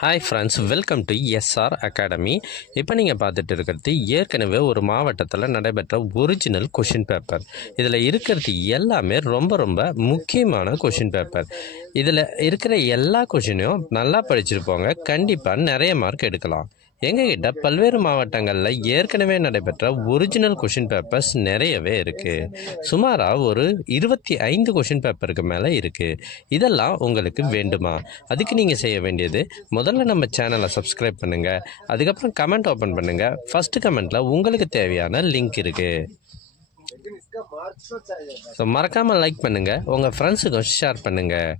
Hi friends, welcome to SR academy. இப்போ நீங்கள் பார்த்துட்டு இருக்கிறது ஏற்கனவே ஒரு மாவட்டத்தில் நடைபெற்ற ஒரிஜினல் கொஷின் பேப்பர். இதில் இருக்கிறது எல்லாமே ரொம்ப ரொம்ப முக்கியமான கொஷின் பேப்பர். இதில் இருக்கிற எல்லா கொஷினையும் நல்லா படிச்சிருப்போங்க, கண்டிப்பாக நிறைய மார்க் எடுக்கலாம். எங்ககிட்ட பல்வேறு மாவட்டங்களில் ஏற்கனவே நடைபெற்ற ஒரிஜினல் கொஷின் பேப்பர்ஸ் நிறையவே இருக்குது. சுமாராக ஒரு 25 கொஷின் பேப்பருக்கு மேலே இருக்குது. இதெல்லாம் உங்களுக்கு வேண்டுமா? அதுக்கு நீங்கள் செய்ய வேண்டியது, முதல்ல நம்ம சேனலை சப்ஸ்கிரைப் பண்ணுங்கள், அதுக்கப்புறம் கமெண்ட் ஓப்பன் பண்ணுங்கள். ஃபஸ்ட்டு கமெண்ட்டில் உங்களுக்கு தேவையான லிங்க் இருக்குது. ஸோ மறக்காமல் லைக் பண்ணுங்கள், உங்கள் ஃப்ரெண்ட்ஸுக்கும் ஷேர் பண்ணுங்கள்.